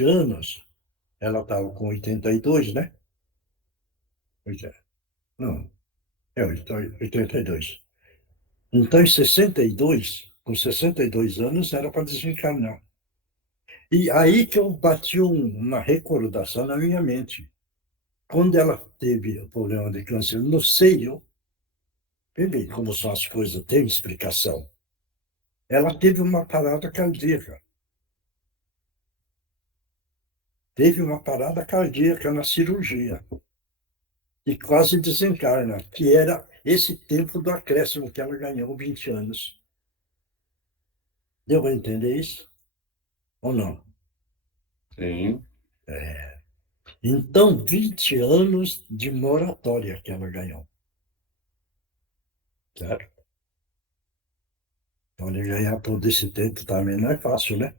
20 anos, ela estava com 82, né? Pois é. Não, é 82. Então, em 62, com 62 anos, era para desencarnar. E aí que eu bati uma recordação na minha mente. Quando ela teve o problema de câncer no seio, vê bem como são as coisas, tem explicação. Ela teve uma parada cardíaca. Teve uma parada cardíaca na cirurgia. E quase desencarna, que era esse tempo do acréscimo que ela ganhou, 20 anos. Deu para entender isso? Ou não? Sim. Então, 20 anos de moratória que ela ganhou. Certo? Então, ele ganhar todo esse tempo também não é fácil, né?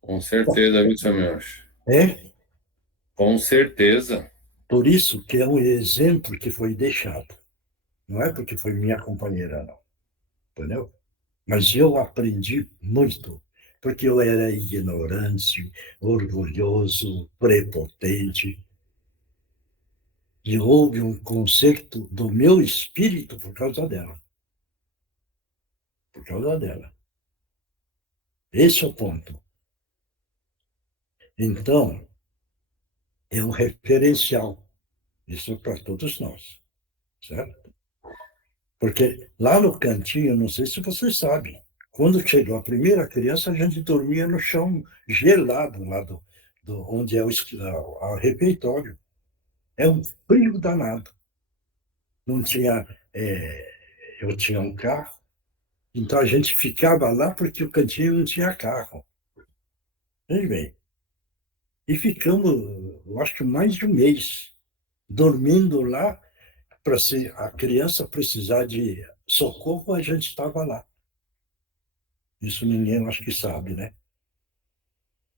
Com certeza, viu, Samuel? É Com certeza. por isso que é um exemplo que foi deixado. Não é porque foi minha companheira, não. Entendeu? Mas eu aprendi muito, porque eu era ignorante, orgulhoso, prepotente, e houve um conserto do meu espírito por causa dela. Por causa dela. Esse é o ponto. Então, é um referencial. Isso para todos nós, certo? Porque lá no cantinho, não sei se vocês sabem, quando chegou a primeira criança, a gente dormia no chão gelado lá onde é o refeitório. É um frio danado. Não tinha, eu tinha um carro, então a gente ficava lá porque o cantinho não tinha carro. Veja bem, e ficamos, eu acho que mais de um mês, dormindo lá, para se a criança precisar de socorro, a gente estava lá. Isso ninguém eu acho que sabe, né?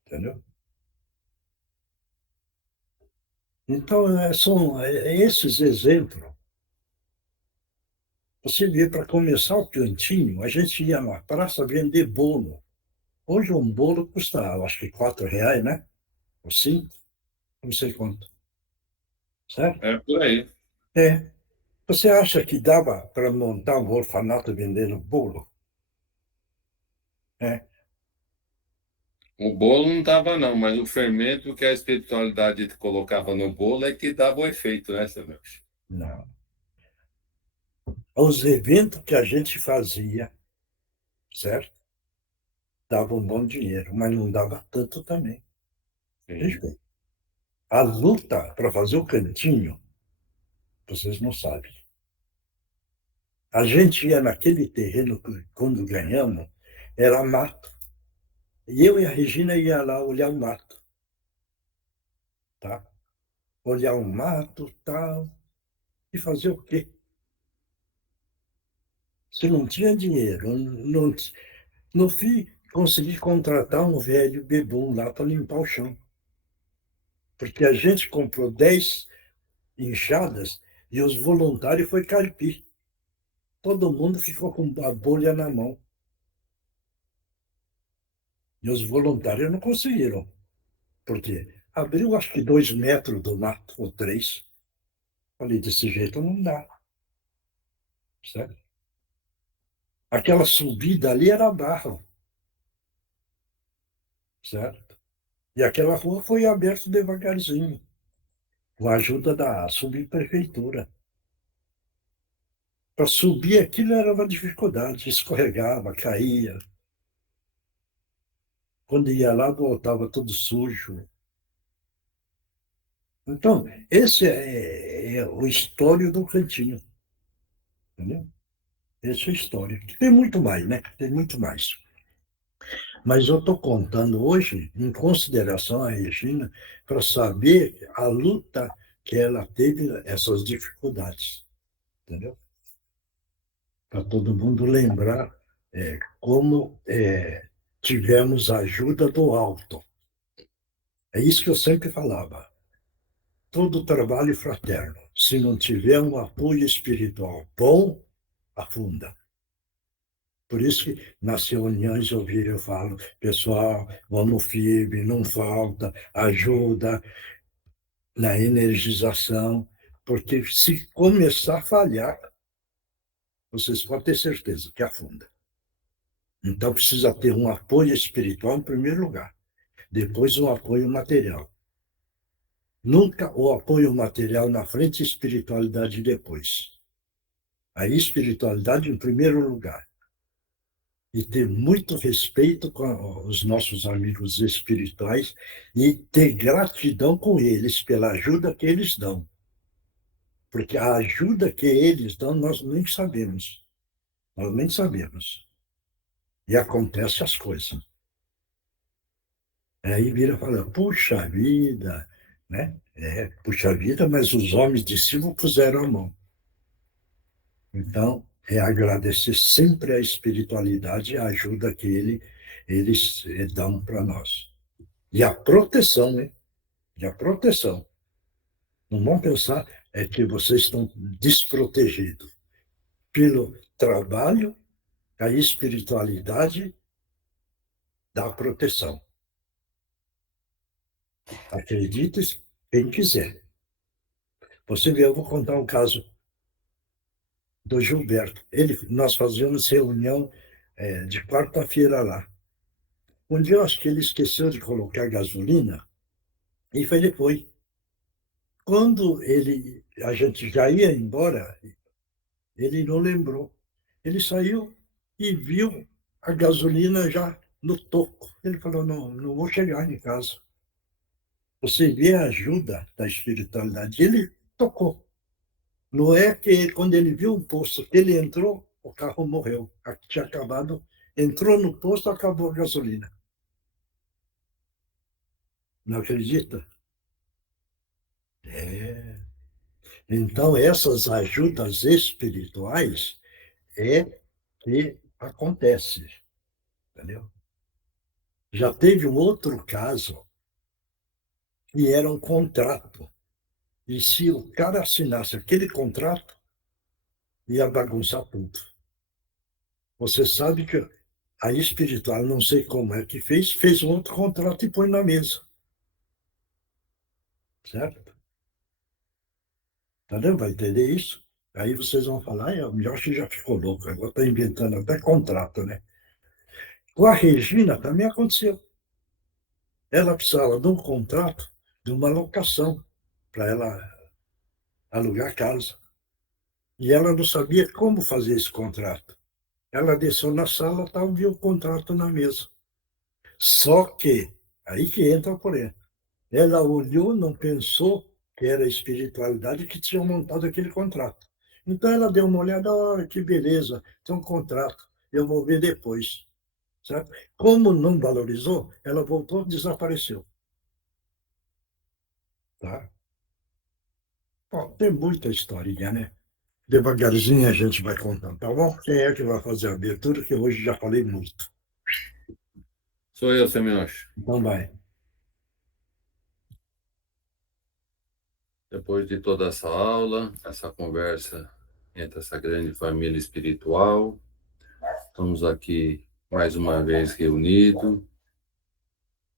Entendeu? Então, são esses exemplos. Você vê, para começar o cantinho, a gente ia na praça vender bolo. Hoje um bolo custa, eu acho que R$ 4, né? Ou 5, não sei quanto. Certo? É por aí. É. Você acha que dava para montar um orfanato vendendo bolo? É. O bolo não dava, não, mas o fermento que a espiritualidade colocava no bolo é que dava o efeito, né, Samuel? Não. Os eventos que a gente fazia, certo? Dava um bom dinheiro, mas não dava tanto também. Veja Sim. bem, a luta para fazer o cantinho, vocês não sabem. A gente ia naquele terreno que, quando ganhamos, era mato. E eu e a Regina ia lá olhar o mato, tá? Olhar o mato, tal, e fazer o quê? Se não tinha dinheiro, não, no fim, consegui contratar um velho bebum lá para limpar o chão. Porque a gente comprou 10 enxadas e os voluntários foi carpir. Todo mundo ficou com a bolha na mão. E os voluntários não conseguiram. Por quê? Abriu acho que 2 metros do mato, ou 3. Falei, desse jeito não dá. Certo? Aquela subida ali era barro, certo? E aquela rua foi aberta devagarzinho, com a ajuda da subprefeitura. Para subir aquilo era uma dificuldade, escorregava, caía. Quando ia lá, voltava tudo sujo. Então, esse é o histórico do cantinho, entendeu? Essa é a história. Tem muito mais, né? Tem muito mais. Mas eu estou contando hoje, em consideração a Regina, para saber a luta que ela teve, essas dificuldades, entendeu? Para todo mundo lembrar como tivemos a ajuda do alto. É isso que eu sempre falava. Todo trabalho fraterno, se não tiver um apoio espiritual bom, afunda. Por isso que nas reuniões eu falo, pessoal, vamos firme, não falta, ajuda na energização, porque se começar a falhar, vocês podem ter certeza que afunda. Então precisa ter um apoio espiritual em primeiro lugar, depois um apoio material. Nunca o apoio material na frente, espiritualidade depois. A espiritualidade em primeiro lugar. E ter muito respeito com os nossos amigos espirituais e ter gratidão com eles pela ajuda que eles dão. Porque a ajuda que eles dão, nós nem sabemos. Nós nem sabemos. E acontecem as coisas. Aí vira e fala, puxa vida, né? Puxa vida, mas os homens de cima puseram a mão. Então, é agradecer sempre a espiritualidade e a ajuda que eles dão para nós. E a proteção, né? E a proteção. Não vão pensar que vocês estão desprotegidos pelo trabalho, a espiritualidade dá proteção. Acredite quem quiser. Você vê, eu vou contar um caso do Gilberto. Nós fazíamos reunião de quarta-feira lá. Um dia eu acho que ele esqueceu de colocar gasolina e ele foi. Quando a gente já ia embora, ele não lembrou. Ele saiu e viu a gasolina já no toco. Ele falou, não, não vou chegar em casa. Você vê a ajuda da espiritualidade. Ele tocou. Não é que quando ele viu o posto que ele entrou, o carro morreu. Tinha acabado. Entrou no posto, acabou a gasolina. Não acredita? É. Então, essas ajudas espirituais é que acontece, entendeu? Já teve um outro caso que era um contrato. E se o cara assinasse aquele contrato, ia bagunçar tudo. Você sabe que a espiritual, não sei como é que fez um outro contrato e põe na mesa. Certo? Entendeu? Vai entender isso? Aí vocês vão falar, o Yoshi já ficou louco, agora está inventando até contrato, né? Com a Regina também aconteceu. Ela precisava de um contrato, de uma locação, para ela alugar casa. E ela não sabia como fazer esse contrato. Ela desceu na sala, tal, viu o contrato na mesa. Só que, aí que entra o porém. Ela olhou, não pensou que era a espiritualidade que tinha montado aquele contrato. Então ela deu uma olhada, olha que beleza, tem um contrato, eu vou ver depois. Certo? Como não valorizou, ela voltou e desapareceu. Tá? Bom, tem muita historinha, né? Devagarzinho a gente vai contando, tá bom? Quem é que vai fazer a abertura? Que hoje já falei muito. Sou eu, Semiocha. Então vai. Depois de toda essa aula, essa conversa entre essa grande família espiritual, estamos aqui mais uma vez reunidos,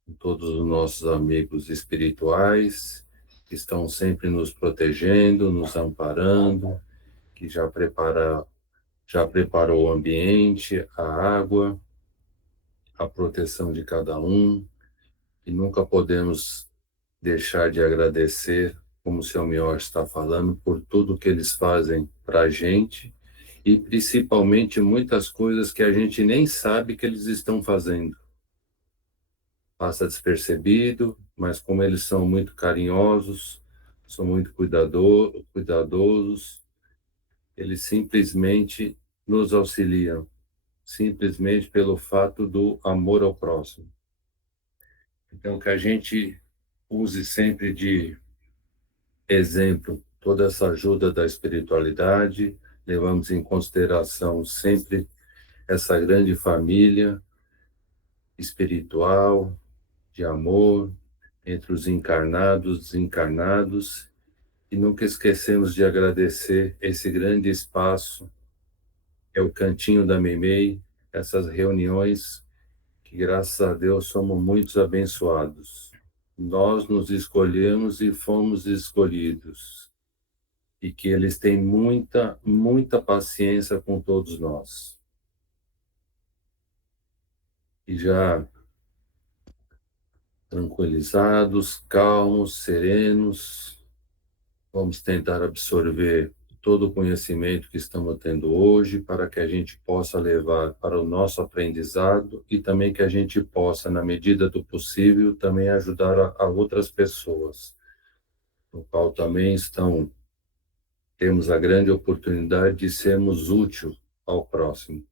com todos os nossos amigos espirituais, que estão sempre nos protegendo, nos amparando, que já preparou o ambiente, a água, a proteção de cada um, e nunca podemos deixar de agradecer, como o seu Mior está falando, por tudo que eles fazem para a gente e principalmente muitas coisas que a gente nem sabe que eles estão fazendo. Passa despercebido, mas como eles são muito carinhosos, são muito cuidadosos, eles simplesmente nos auxiliam, simplesmente pelo fato do amor ao próximo. Então, que a gente use sempre de exemplo toda essa ajuda da espiritualidade, levamos em consideração sempre essa grande família espiritual, de amor, entre os encarnados e desencarnados, e nunca esquecemos de agradecer esse grande espaço, é o Cantinho da Meimei, essas reuniões que, graças a Deus, somos muitos abençoados. Nós nos escolhemos e fomos escolhidos. E que eles têm muita, muita paciência com todos nós. E já tranquilizados, calmos, serenos, vamos tentar absorver todo o conhecimento que estamos tendo hoje para que a gente possa levar para o nosso aprendizado e também que a gente possa, na medida do possível, também ajudar a outras pessoas, no qual também temos a grande oportunidade de sermos úteis ao próximo.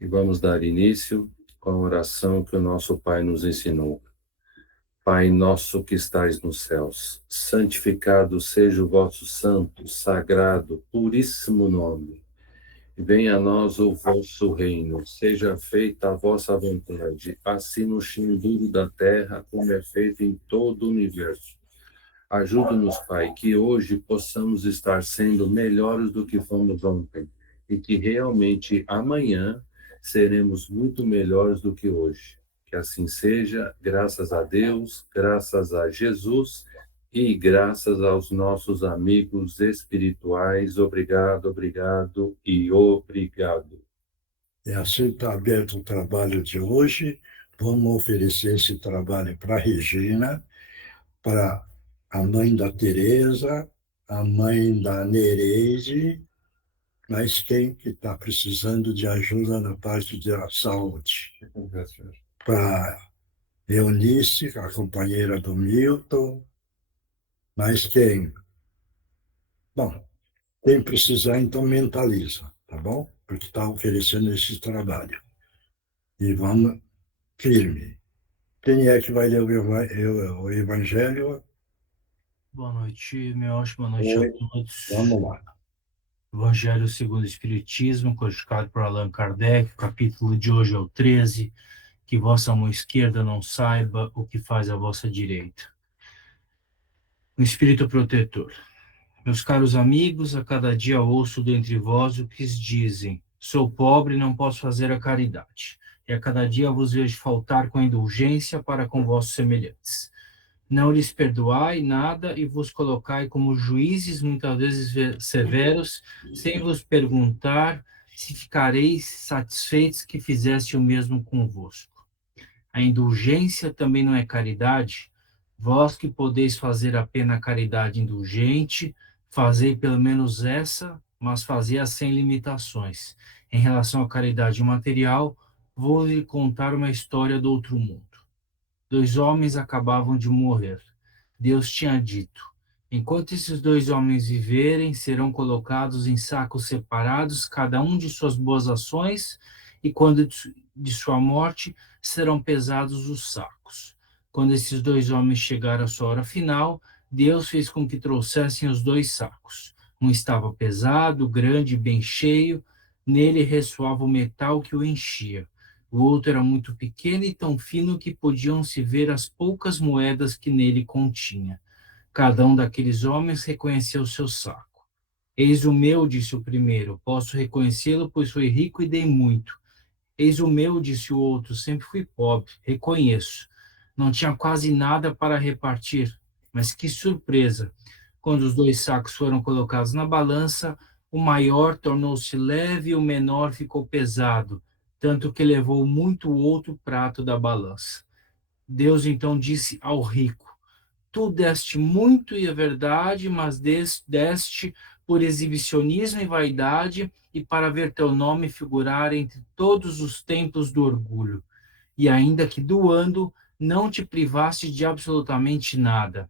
E vamos dar início com a oração que o nosso Pai nos ensinou. Pai nosso que estais nos céus, santificado seja o vosso santo, sagrado, puríssimo nome. Venha a nós o vosso reino, seja feita a vossa vontade, assim no chão duro da terra, como é feito em todo o universo. Ajuda-nos, Pai, que hoje possamos estar sendo melhores do que fomos ontem e que realmente amanhã seremos muito melhores do que hoje. Que assim seja, graças a Deus, graças a Jesus e graças aos nossos amigos espirituais. Obrigado, obrigado e obrigado. E assim está aberto o trabalho de hoje. Vamos oferecer esse trabalho para a Regina, para a mãe da Tereza, a mãe da Nereide, mas quem que está precisando de ajuda na parte da saúde? Para Eunice, a companheira do Milton, mas quem? Bom, quem precisar, então mentaliza, tá bom? Porque está oferecendo esse trabalho. E vamos firme. Quem é que vai ler o Evangelho? Boa noite, meu ótima noite a todos. Vamos lá. Evangelho segundo o Espiritismo, codificado por Allan Kardec, o capítulo de hoje é o 13, que vossa mão esquerda não saiba o que faz a vossa direita. O Espírito Protetor. Meus caros amigos, a cada dia ouço dentre vós o que dizem, sou pobre e não posso fazer a caridade, e a cada dia vos vejo faltar com indulgência para com vossos semelhantes. Não lhes perdoai nada e vos colocai como juízes muitas vezes severos, sem vos perguntar se ficareis satisfeitos que fizeste o mesmo convosco. A indulgência também não é caridade? Vós que podeis fazer apenas caridade indulgente, fazei pelo menos essa, mas fazei-a sem limitações. Em relação à caridade material, vou-lhe contar uma história do outro mundo. 2 homens acabavam de morrer. Deus tinha dito, enquanto esses 2 homens viverem, serão colocados em sacos separados, cada um de suas boas ações, e quando de sua morte, serão pesados os sacos. Quando esses 2 homens chegaram à sua hora final, Deus fez com que trouxessem os 2 sacos. Um estava pesado, grande e bem cheio, nele ressoava o metal que o enchia. O outro era muito pequeno e tão fino que podiam-se ver as poucas moedas que nele continha. Cada um daqueles homens reconheceu seu saco. Eis o meu, disse o primeiro, posso reconhecê-lo, pois fui rico e dei muito. Eis o meu, disse o outro, sempre fui pobre, reconheço. Não tinha quase nada para repartir, mas que surpresa! Quando os 2 sacos foram colocados na balança, o maior tornou-se leve e o menor ficou pesado, tanto que levou muito o outro prato da balança. Deus então disse ao rico, tu deste muito e é verdade, mas deste por exibicionismo e vaidade e para ver teu nome figurar entre todos os templos do orgulho. E ainda que doando, não te privaste de absolutamente nada.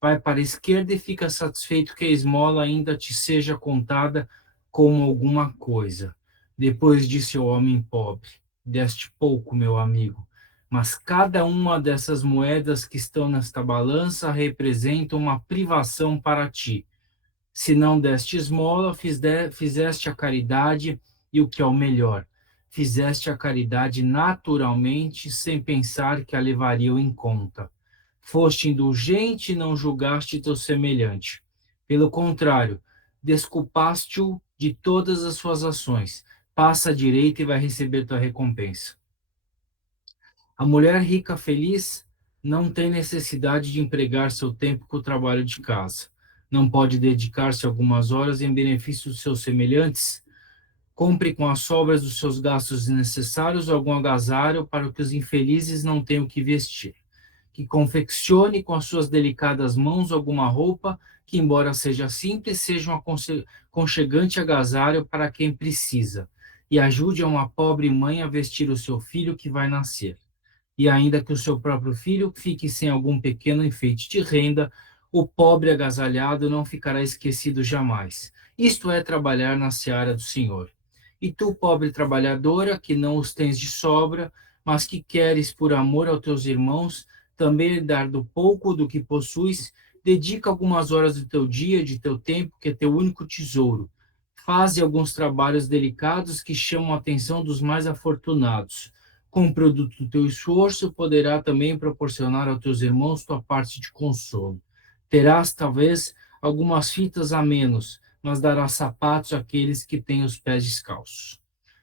Vai para a esquerda e fica satisfeito que a esmola ainda te seja contada como alguma coisa. Depois disse o homem pobre, deste pouco, meu amigo, mas cada uma dessas moedas que estão nesta balança representa uma privação para ti. Se não deste esmola, fizeste a caridade e o que é o melhor, fizeste a caridade naturalmente, sem pensar que a levariam em conta. Foste indulgente e não julgaste teu semelhante. Pelo contrário, desculpaste-o de todas as suas ações, Passa à direita e vai receber tua recompensa. A mulher rica feliz não tem necessidade de empregar seu tempo com o trabalho de casa. Não pode dedicar-se algumas horas em benefício dos seus semelhantes. Compre com as sobras dos seus gastos desnecessários algum agasalho para que os infelizes não tenham que vestir. Que confeccione com as suas delicadas mãos alguma roupa que, embora seja simples, seja um aconchegante agasalho para quem precisa. E ajude a uma pobre mãe a vestir o seu filho que vai nascer. E ainda que o seu próprio filho fique sem algum pequeno enfeite de renda, o pobre agasalhado não ficará esquecido jamais. Isto é trabalhar na seara do Senhor. E tu, pobre trabalhadora, que não os tens de sobra, mas que queres, por amor aos teus irmãos, também dar do pouco do que possuis, dedica algumas horas do teu dia, de teu tempo, que é teu único tesouro. Faze alguns trabalhos delicados que chamam a atenção dos mais afortunados. Com o produto do teu esforço, poderá também proporcionar aos teus irmãos tua parte de consolo. Terás, talvez, algumas fitas a menos, mas darás sapatos àqueles que têm os pés descalços.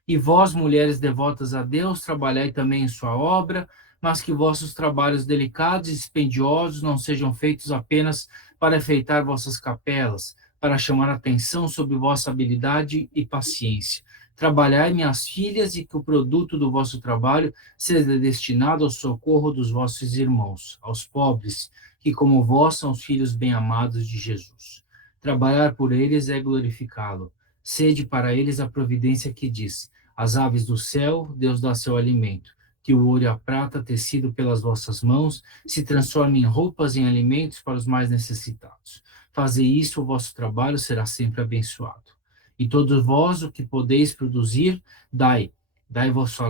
E vós, mulheres devotas a Deus, trabalhai também em sua obra, mas que vossos trabalhos delicados e dispendiosos não sejam feitos apenas para enfeitar vossas capelas, para chamar atenção sobre vossa habilidade e paciência. Trabalhai, minhas filhas, e que o produto do vosso trabalho seja destinado ao socorro dos vossos irmãos, aos pobres, que como vós são os filhos bem-amados de Jesus. Trabalhar por eles é glorificá-lo. Sede para eles a providência que diz: as aves do céu, Deus dá seu alimento. Que o ouro e a prata, tecido pelas vossas mãos, se transformem em roupas e em alimentos para os mais necessitados. Fazei isso, o vosso trabalho será sempre abençoado. E todos vós, o que podeis produzir, dai. Dai vosso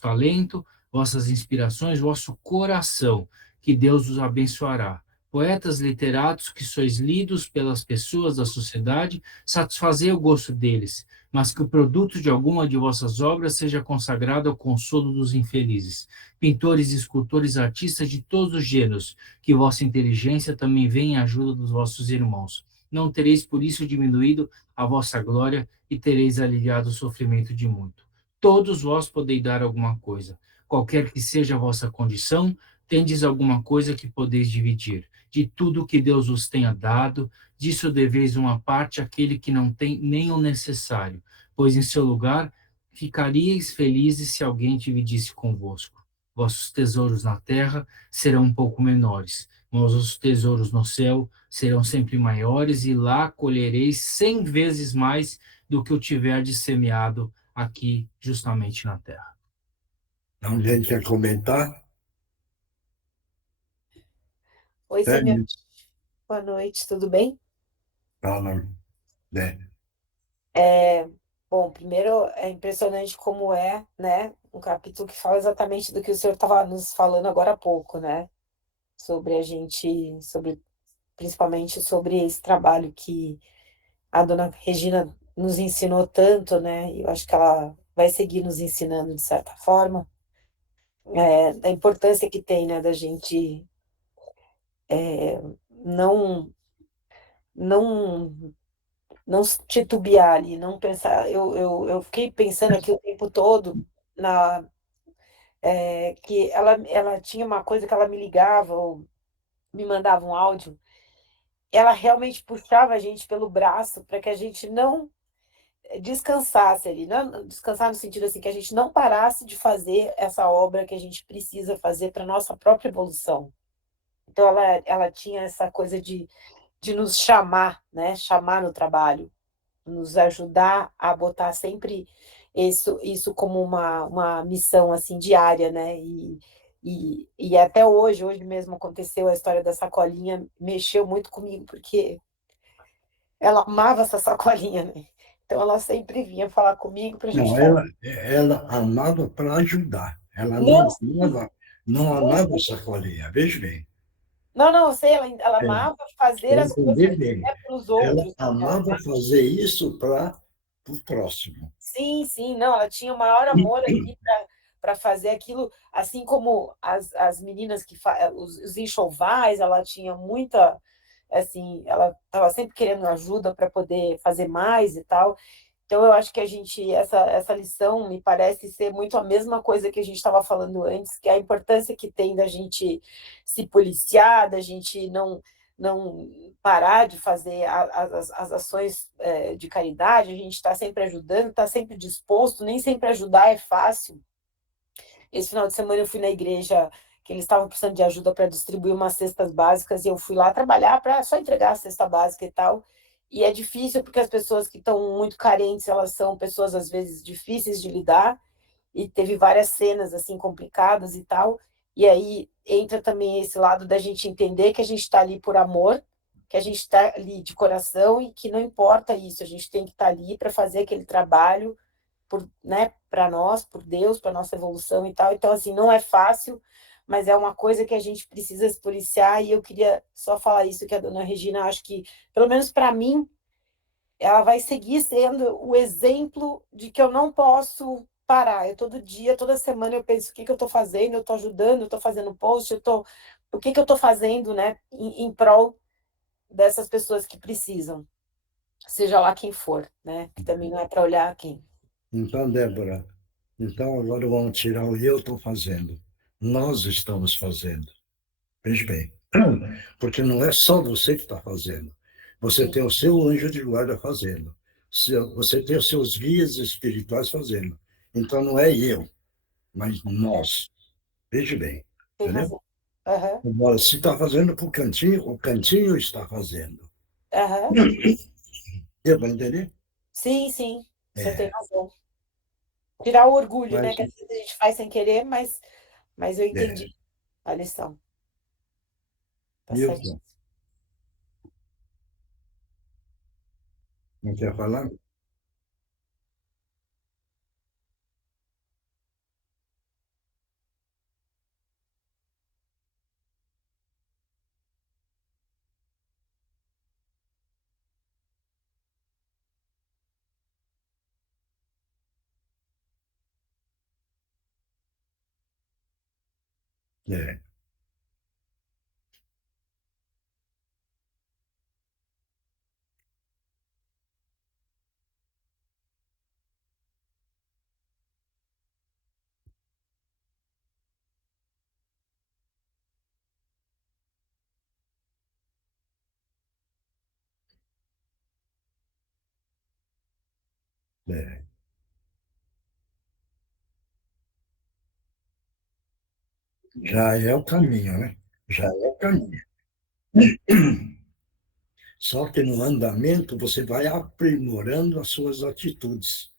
talento, vossas inspirações, vosso coração, que Deus os abençoará. Poetas literatos que sois lidos pelas pessoas da sociedade, satisfazei o gosto deles, mas que o produto de alguma de vossas obras seja consagrado ao consolo dos infelizes. Pintores, escultores, artistas de todos os gêneros, que vossa inteligência também venha em ajuda dos vossos irmãos. Não tereis por isso diminuído a vossa glória e tereis aliviado o sofrimento de muito. Todos vós podeis dar alguma coisa. Qualquer que seja a vossa condição, tendes alguma coisa que podeis dividir. De tudo que Deus vos tenha dado, disso deveis uma parte àquele que não tem nem o necessário, pois em seu lugar ficaríeis felizes se alguém dividisse convosco. Vossos tesouros na terra serão um pouco menores, mas os tesouros no céu serão sempre maiores, e lá colhereis 100 vezes mais do que o tiverdes semeado aqui, justamente na terra. Alguém quer comentar? Oi, É, semelhante. Boa noite, tudo bem? fala, né? Bom, primeiro é impressionante como é, né, um capítulo que fala exatamente do que o senhor estava nos falando agora há pouco, né? Sobre a gente, principalmente sobre esse trabalho que a dona Regina nos ensinou tanto, né? E eu acho que ela vai seguir nos ensinando de certa forma, da importância que tem, né, da gente não, não não titubear ali, não pensar. Eu fiquei pensando aqui o tempo todo na que ela tinha uma coisa que ela me ligava ou me mandava um áudio, ela realmente puxava a gente pelo braço para que a gente não descansasse ali, não descansar no sentido assim, que a gente não parasse de fazer essa obra que a gente precisa fazer para nossa própria evolução. Então ela tinha essa coisa de nos chamar, né? Chamar no trabalho, nos ajudar a botar sempre isso como uma missão assim diária, né? E até hoje mesmo aconteceu a história da sacolinha, mexeu muito comigo, porque ela amava essa sacolinha, né? Então ela sempre vinha falar comigo para a gente Não, fazer. ela amava para ajudar. Ela Não, não sim, amava sacolinha. Veja bem, não, eu sei, ela é, amava fazer para as coisas, entender bem, né, para os ela outros. amava fazer isso para o próximo. Sim, sim, não, ela tinha o maior amor ali para fazer aquilo, assim como as meninas os enxovais, ela tinha muita, assim, ela estava sempre querendo ajuda para poder fazer mais e tal. Então, eu acho que essa lição me parece ser muito a mesma coisa que a gente estava falando antes, que é a importância que tem da gente se policiar, da gente não parar de fazer as ações de caridade, a gente está sempre ajudando, está sempre disposto, nem sempre ajudar é fácil. Esse final de semana eu fui na igreja que eles estavam precisando de ajuda para distribuir umas cestas básicas e eu fui lá trabalhar para só entregar a cesta básica e tal. E é difícil porque as pessoas que estão muito carentes, elas são pessoas às vezes difíceis de lidar e teve várias cenas assim complicadas e tal. E aí entra também esse lado da gente entender que a gente está ali por amor, que a gente está ali de coração e que não importa isso, a gente tem que estar ali para fazer aquele trabalho por, né, para nós, por Deus, para nossa evolução e tal. Então, assim, não é fácil, mas é uma coisa que a gente precisa se policiar. E eu queria só falar isso que a dona Regina, acho que, pelo menos para mim, ela vai seguir sendo o exemplo de que eu não posso parar. Eu todo dia, toda semana eu penso o que eu estou fazendo, eu estou ajudando, eu estou fazendo post, o que eu estou fazendo, né, em prol dessas pessoas que precisam, seja lá quem for, né? Que também não é para olhar quem. Então, Débora, então agora vamos tirar o eu estou fazendo. Nós estamos fazendo. Veja bem, porque não é só você que está fazendo. Você Sim, tem o seu anjo de guarda fazendo. Você tem os seus guias espirituais fazendo. Então não é eu, mas nós. Veja bem, tem entendeu? razão. Aham, Agora, se está fazendo para o cantinho está fazendo. aham. Deu para entender? Sim, sim, você tem É, razão. Tirar o orgulho, né, mas, que às vezes a gente faz sem querer, mas eu é, entendi a lição. Tá certo. Milton, não quer falar? É. É. Já é o caminho, né? Já é o caminho. Só que no andamento você vai aprimorando as suas atitudes.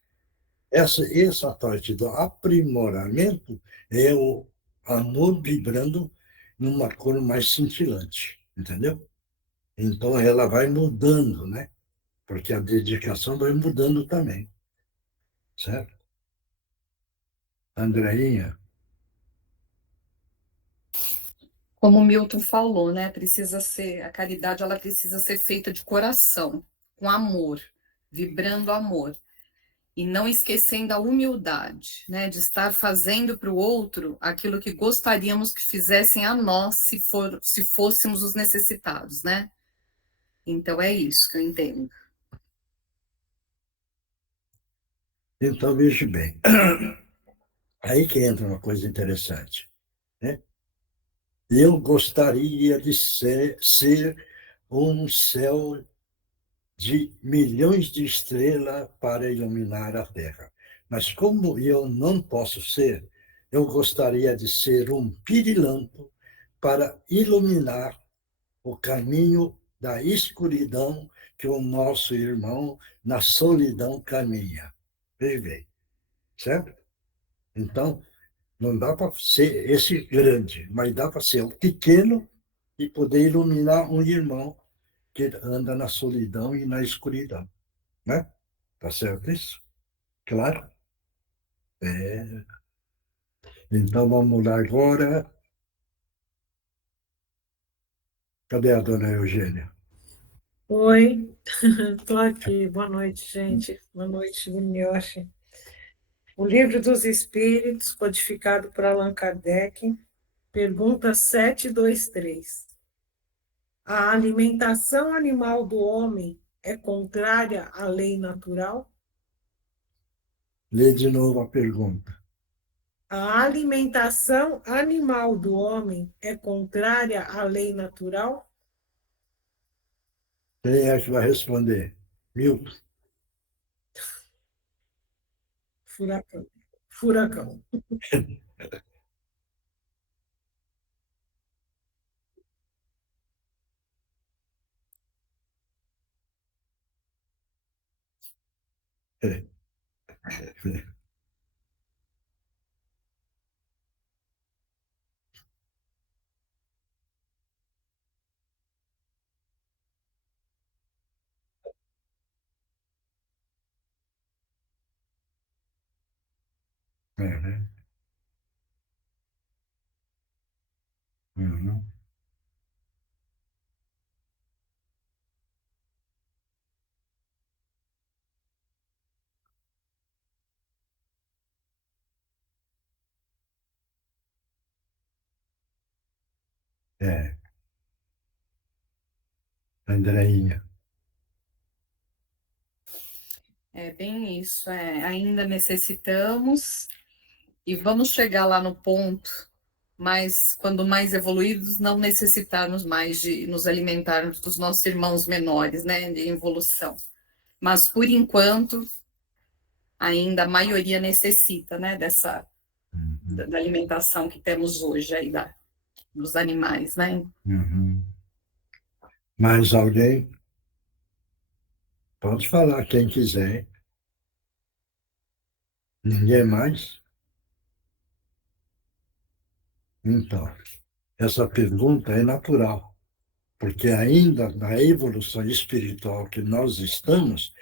Essa parte do aprimoramento é o amor vibrando numa cor mais cintilante, entendeu? Então ela vai mudando, né? Porque a dedicação vai mudando também, certo? Andreinha, Como o Milton falou, né? A caridade ela precisa ser feita de coração, com amor, vibrando amor. E não esquecendo a humildade, né? De estar fazendo para o outro aquilo que gostaríamos que fizessem a nós se fôssemos os necessitados, né? Então é isso que eu entendo. então veja bem. Aí que entra uma coisa interessante, né? Eu gostaria de ser um céu de milhões de estrelas para iluminar a Terra. Mas como eu não posso ser, eu gostaria de ser um pirilampo para iluminar o caminho da escuridão que o nosso irmão na solidão caminha. Veja bem, certo? Então, não dá para ser esse grande, mas dá para ser o pequeno e poder iluminar um irmão que anda na solidão e na escuridão, né? Tá certo isso? Claro. É. Então vamos lá agora. Cadê a dona Eugênia? Oi, estou aqui. Boa noite, gente. Boa noite, Minioche. O Livro dos Espíritos, codificado por Allan Kardec, pergunta 723. A alimentação animal do homem é contrária à lei natural? Lê de novo a pergunta. A alimentação animal do homem é contrária à lei natural? Quem é que vai responder? Milton. Furacão. Furacão. Uhum. Uhum. É, Andreinha. É bem isso. Ainda necessitamos e vamos chegar lá no ponto, mas quando mais evoluídos, não necessitarmos mais de nos alimentarmos dos nossos irmãos menores, né, de evolução. Mas por enquanto, ainda a maioria necessita, né, dessa Uhum. da alimentação que temos hoje aí dos animais, né? Uhum. Mais alguém? Pode falar quem quiser. Ninguém mais? Então, essa pergunta é natural, porque ainda na evolução espiritual que nós estamos,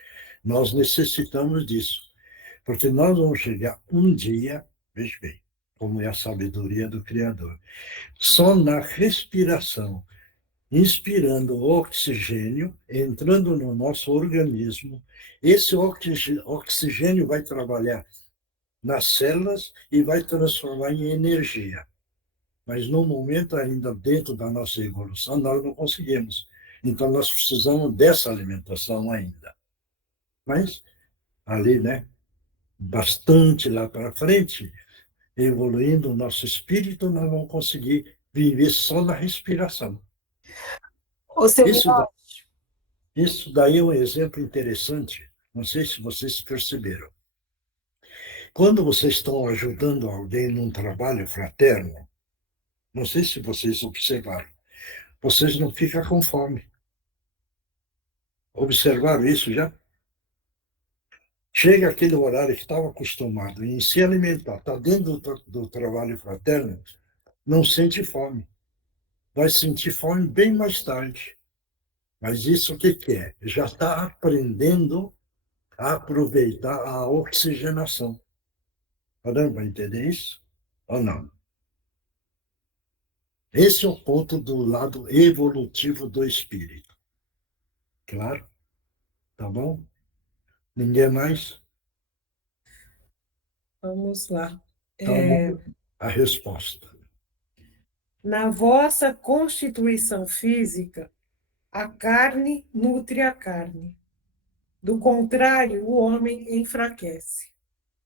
nós necessitamos disso. Porque nós vamos chegar um dia, veja bem, como é a sabedoria do Criador, só na respiração, inspirando o oxigênio, entrando no nosso organismo, esse oxigênio vai trabalhar nas células e vai transformar em energia. Mas no momento, ainda dentro da nossa evolução, nós não conseguimos. Então, nós precisamos dessa alimentação ainda. Mas, ali, né, bastante lá para frente, evoluindo o nosso espírito, nós vamos conseguir viver só na respiração. Ô, seu Isso, Minotti, isso daí é um exemplo interessante. Não sei se vocês perceberam. Quando vocês estão ajudando alguém num trabalho fraterno, não sei se vocês observaram, vocês não ficam com fome. Observaram isso já? Chega aquele horário que estava acostumado em se alimentar, está dentro do trabalho fraterno, não sente fome. Vai sentir fome bem mais tarde. Mas isso o que que é? Já está aprendendo a aproveitar a oxigenação. Caramba, entender isso? Ou não? Esse é o ponto do lado evolutivo do espírito. Claro? Tá bom? Ninguém mais? Vamos lá. Então, a resposta. Na vossa constituição física, a carne nutre a carne. Do contrário, o homem enfraquece.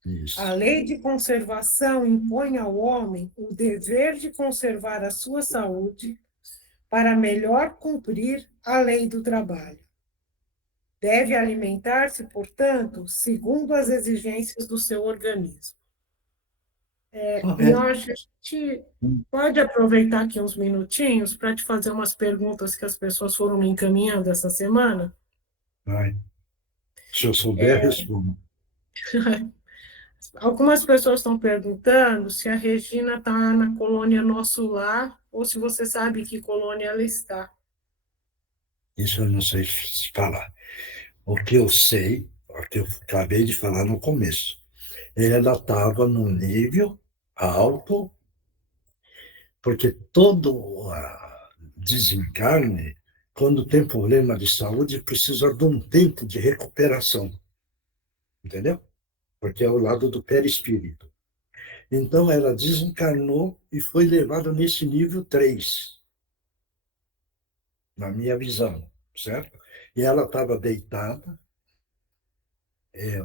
Isso. A lei de conservação impõe ao homem o dever de conservar a sua saúde para melhor cumprir a lei do trabalho. Deve alimentar-se, portanto, segundo as exigências do seu organismo. Correto. Nós, a gente pode aproveitar aqui uns minutinhos para te fazer umas perguntas que as pessoas foram me encaminhando essa semana? Vai. Se eu souber, respondo. Algumas pessoas estão perguntando se a Regina está na colônia Nosso Lar ou se você sabe que colônia ela está. Isso eu não sei falar. O que eu sei, o que eu acabei de falar no começo, ela estava num nível alto, porque todo desencarne, quando tem problema de saúde, precisa de um tempo de recuperação, entendeu? Porque é o lado do perispírito. Então, ela desencarnou e foi levada nesse nível 3, na minha visão, certo? E ela estava deitada,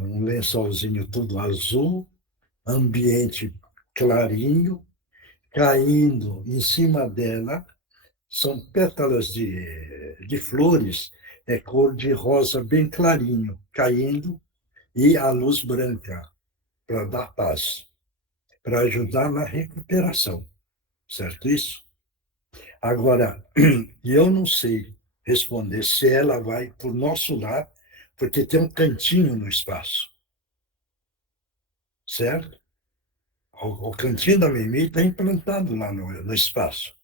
um lençolzinho todo azul, ambiente clarinho, caindo em cima dela, são pétalas de flores, cor de rosa bem clarinho, caindo, e a luz branca, para dar paz, para ajudar na recuperação, certo isso? Agora, eu não sei responder se ela vai para o nosso lar, porque tem um cantinho no espaço, certo? O cantinho da Mimi está implantado lá no espaço.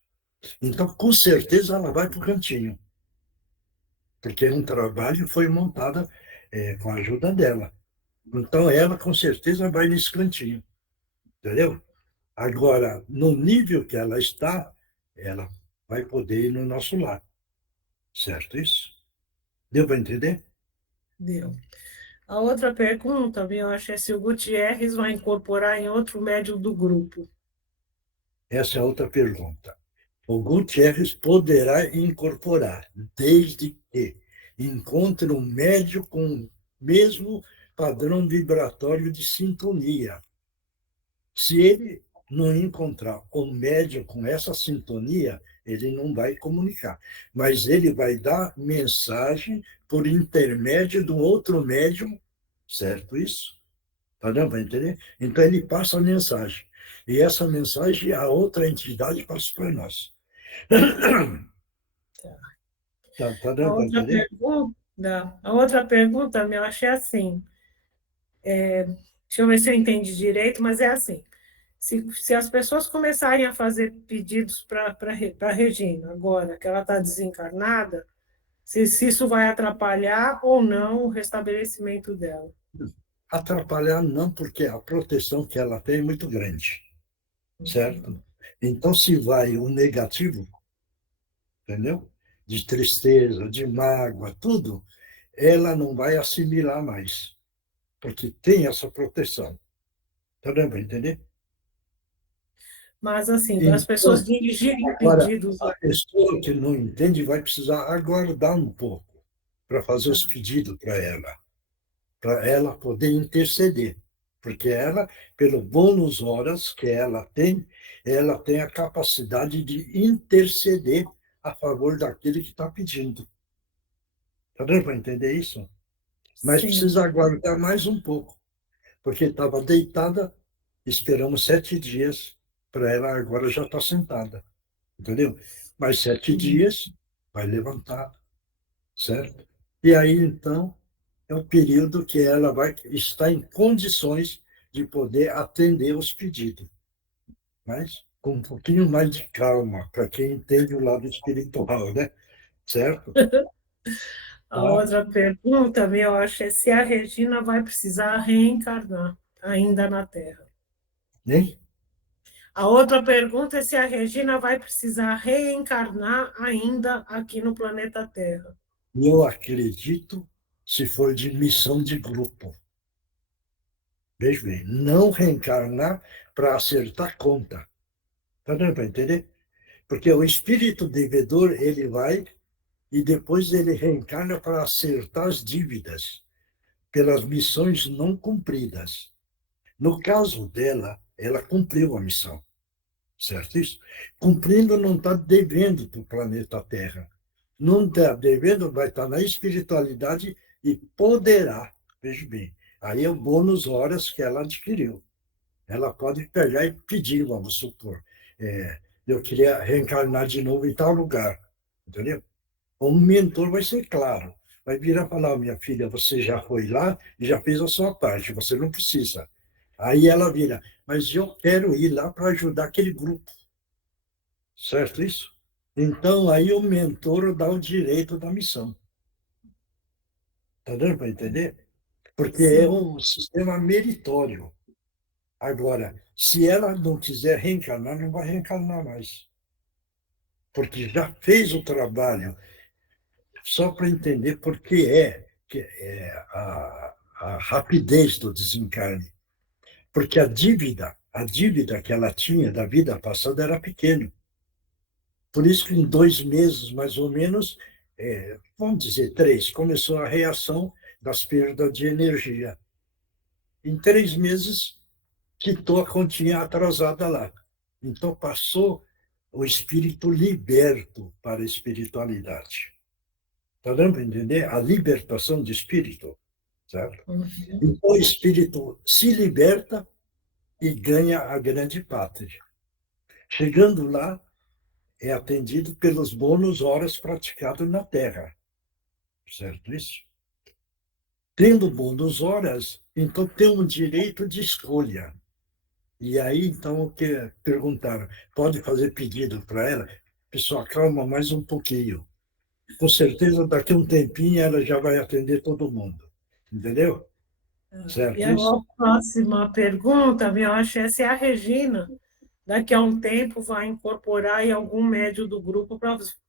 Então, com certeza, ela vai para o cantinho, porque um trabalho foi montado com a ajuda dela. Então, ela, com certeza, vai nesse cantinho, entendeu? Agora, no nível que ela está, ela vai poder ir no nosso lar, certo isso? Deu para entender? Deu. A outra pergunta, eu acho, é se o Gutierrez vai incorporar em outro médium do grupo. Essa é a outra pergunta. O Gutierrez poderá incorporar, desde que encontre um médium com o mesmo padrão vibratório de sintonia. Se ele não encontrar um médium com essa sintonia, ele não vai comunicar. Mas ele vai dar mensagem por intermédio de um outro médium, certo isso? Tá dando para entender? Então ele passa a mensagem. E essa mensagem a outra entidade passa para nós. Tá A dando para outra entender? pergunta, eu achei assim. Deixa eu ver se eu entendi direito, mas é assim. Se as pessoas começarem a fazer pedidos para a Regina, agora que ela está desencarnada, se isso vai atrapalhar ou não o restabelecimento dela. Atrapalhar não, porque a proteção que ela tem é muito grande, certo? Então, se vai o negativo, entendeu? De tristeza, de mágoa, tudo, ela não vai assimilar mais, porque tem essa proteção. Tá dando para entender? Mas, assim, para as pessoas Então, dirigirem agora, pedidos. a pessoa que não entende vai precisar aguardar um pouco para fazer os pedidos para ela poder interceder. Porque ela, pelo bônus horas que ela tem a capacidade de interceder a favor daquele que está pedindo. Está dando para entender isso? Mas Sim, precisa aguardar mais um pouco, porque estava deitada, esperamos 7 dias para ela, agora já está sentada. Entendeu? Mais 7 dias, vai levantar, certo? E aí, então, é o período que ela vai estar em condições de poder atender os pedidos. Mas com um pouquinho mais de calma, para quem entende o lado espiritual, né? Certo? a Tá? outra pergunta, eu acho, é se a Regina vai precisar reencarnar ainda na Terra. Nem? A outra pergunta é se a Regina vai precisar reencarnar ainda aqui no planeta Terra. Eu acredito se for de missão de grupo. Veja bem, não reencarnar para acertar conta. Está dando para entender? Porque o espírito devedor, ele vai e depois ele reencarna para acertar as dívidas pelas missões não cumpridas. No caso dela, ela cumpriu a missão, certo isso? Cumprindo, não está devendo para o planeta Terra. Não está devendo, vai estar na espiritualidade e poderá, veja bem, aí é o bônus horas que ela adquiriu. Ela pode pegar e pedir, vamos supor, eu queria reencarnar de novo em tal lugar, entendeu? O mentor vai ser claro, vai virar e falar, minha filha, você já foi lá e já fez a sua parte, você não precisa. Aí ela vira, mas eu quero ir lá para ajudar aquele grupo, certo isso? Então, aí o mentor dá o direito da missão. Está dando para entender? Porque é Sim, um sistema meritório. Agora, se ela não quiser reencarnar, não vai reencarnar mais. Porque já fez o trabalho, só para entender por que é a rapidez do desencarne. Porque a dívida que ela tinha da vida passada era pequena. Por isso que em 2 meses, mais ou menos, vamos dizer 3, começou a reação das perdas de energia. Em 3 meses, quitou a continha atrasada lá. Então, passou o espírito liberto para a espiritualidade. Está dando para entender? A libertação do espírito, certo? Então, o espírito se liberta e ganha a grande pátria. Chegando lá, é atendido pelos bônus horas praticados na Terra. Certo isso? Tendo bônus horas, então tem um direito de escolha. E aí, então, o que perguntaram? Pode fazer pedido para ela? Pessoal, calma mais um pouquinho. Com certeza, daqui a um tempinho, ela já vai atender todo mundo. Entendeu? Certo E isso? a próxima pergunta, eu acho que essa é a Regina. Daqui a um tempo vai incorporar aí algum médium do grupo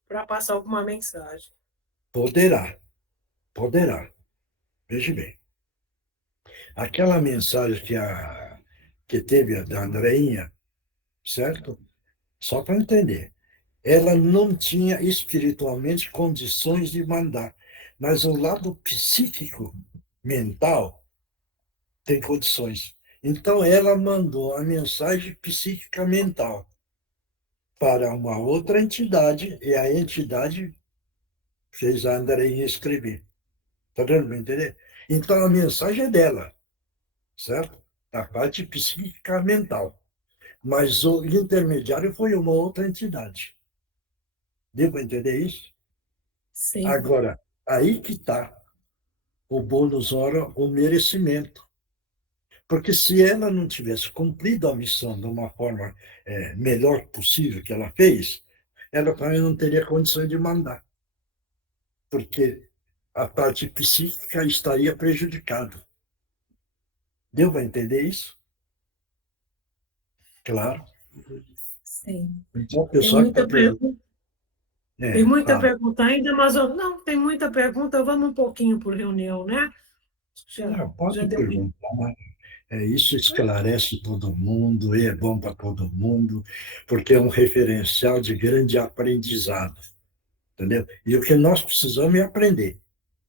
para passar alguma mensagem. Poderá. Poderá. Veja bem. Aquela mensagem que teve a da Andreinha, certo? Só para entender. Ela não tinha espiritualmente condições de mandar, mas o lado psíquico, mental, tem condições. Então, ela mandou a mensagem psíquica mental para uma outra entidade, e a entidade fez a Andreinha escrever. Está dando para entender? Então, a mensagem é dela, certo? A parte psíquica mental. Mas o intermediário foi uma outra entidade. Deu para entender isso? Sim. Agora, aí que está o bônus hora, o merecimento. Porque se ela não tivesse cumprido a missão de uma forma melhor possível que ela fez, ela também não teria condições de mandar. Porque a parte psíquica estaria prejudicada. Deu para entender isso? Claro. Sim. Então, o Tem pessoal que está muita pergunta. Tem muita fala. pergunta ainda, mas não, tem muita pergunta. Vamos um pouquinho por reunião, né? Já, Não, pode já deu. perguntar. Isso esclarece todo mundo e é bom para todo mundo, porque é um referencial de grande aprendizado, entendeu? E o que nós precisamos é aprender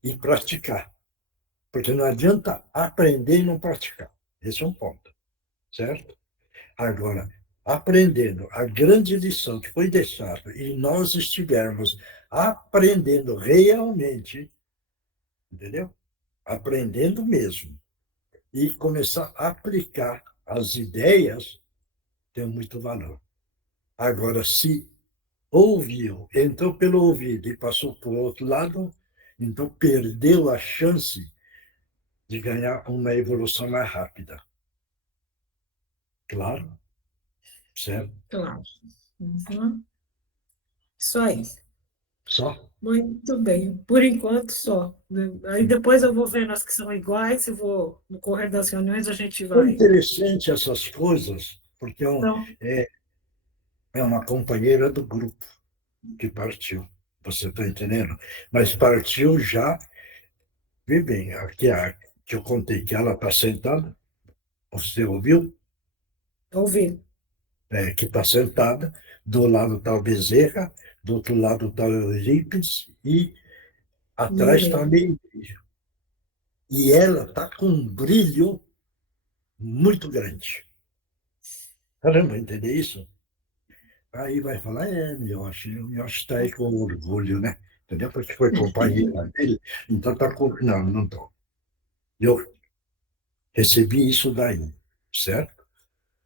e praticar, porque não adianta aprender e não praticar. Esse é um ponto, certo? Agora, aprendendo a grande lição que foi deixada e nós estivermos aprendendo realmente, entendeu? Aprendendo mesmo e começar a aplicar as ideias, tem muito valor. Agora, se ouviu, entrou pelo ouvido e passou para o outro lado, então perdeu a chance de ganhar uma evolução mais rápida. Claro, certo? Claro. Uhum. Isso aí. Só? Muito bem. Por enquanto, só. Aí depois eu vou vendo as que são iguais, e vou, no correr das reuniões, a gente É vai. interessante essas coisas, porque Então, é uma companheira do grupo que partiu. Você está entendendo? Mas partiu já, vê bem, aqui que eu contei que ela está sentada, você ouviu? ouvir. Que está sentada, do lado está o Bezerra, do outro lado está o Eurípides e atrás está a Meio. Meire. E ela está com um brilho muito grande. Caramba, entender isso? Aí vai falar, o Miyoshi está aí com orgulho, né? Entendeu? Porque foi companheira dele, então está com... Não, não estou. Eu recebi isso daí, certo?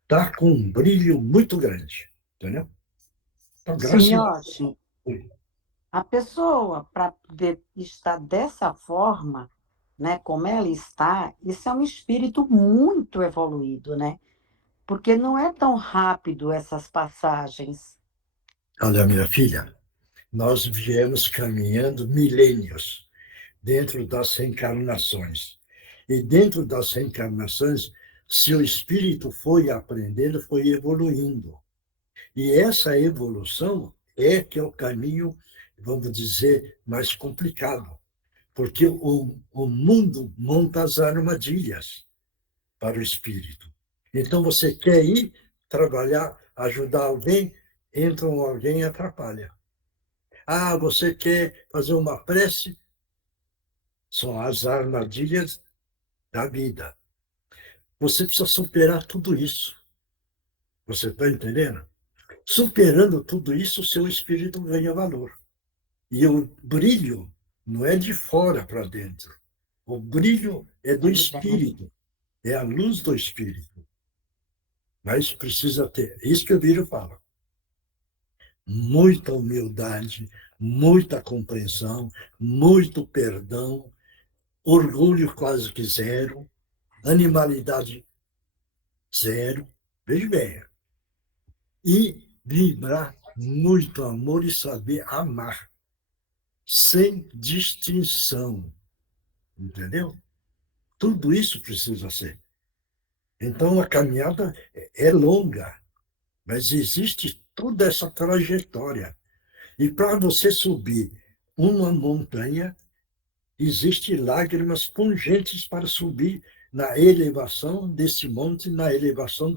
Está com um brilho muito grande, entendeu? Então, graças a Senhor, Deus. a pessoa, para poder estar dessa forma, né, como ela está, isso é um espírito muito evoluído, né? Porque não é tão rápido essas passagens. Olha, minha filha, nós viemos caminhando milênios dentro das reencarnações. E dentro das reencarnações, se o espírito foi aprendendo, foi evoluindo. E essa evolução é que é o caminho, vamos dizer, mais complicado, porque o mundo monta as armadilhas para o espírito. Então, você quer ir trabalhar, ajudar alguém, entra alguém e atrapalha. Ah, você quer fazer uma prece? São as armadilhas da vida. Você precisa superar tudo isso. Você está entendendo? Superando tudo isso, o seu espírito ganha valor. E o brilho não é de fora para dentro. O brilho é do espírito. É a luz do espírito. Mas precisa ter. Isso que o Bíblia fala. Muita humildade, muita compreensão, muito perdão, orgulho quase que zero, animalidade zero. Veja bem. E vibrar muito amor e saber amar, sem distinção. Entendeu? Tudo isso precisa ser. Então, a caminhada é longa, mas existe toda essa trajetória. E para você subir uma montanha, existem lágrimas pungentes para subir na elevação desse monte, na elevação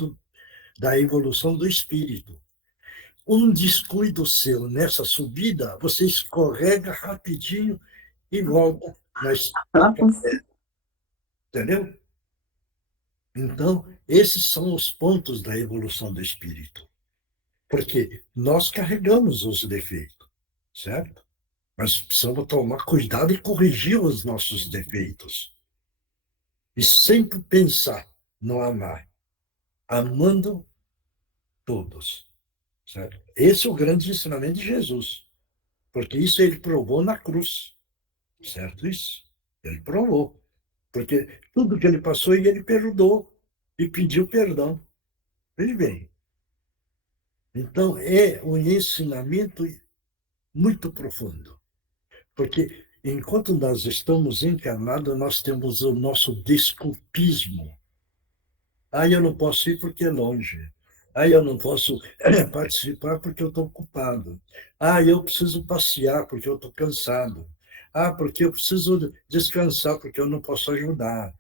da evolução do espírito. Um descuido seu nessa subida, você escorrega rapidinho e volta na estaca, entendeu? Então, esses são os pontos da evolução do espírito. Porque nós carregamos os defeitos, certo? Mas precisamos tomar cuidado e corrigir os nossos defeitos. E sempre pensar no amar, amando todos, certo? Esse é o grande ensinamento de Jesus, porque isso ele provou na cruz, certo? Isso, ele provou. Porque tudo que ele passou, ele perdoou e pediu perdão. Veja bem. Então, é um ensinamento muito profundo. Porque enquanto nós estamos encarnados, nós temos o nosso desculpismo. Ah, eu não posso ir porque é longe. Ah, eu não posso participar porque eu estou ocupado. Ah, eu preciso passear porque eu estou cansado. Ah, porque eu preciso descansar porque eu não posso ajudar.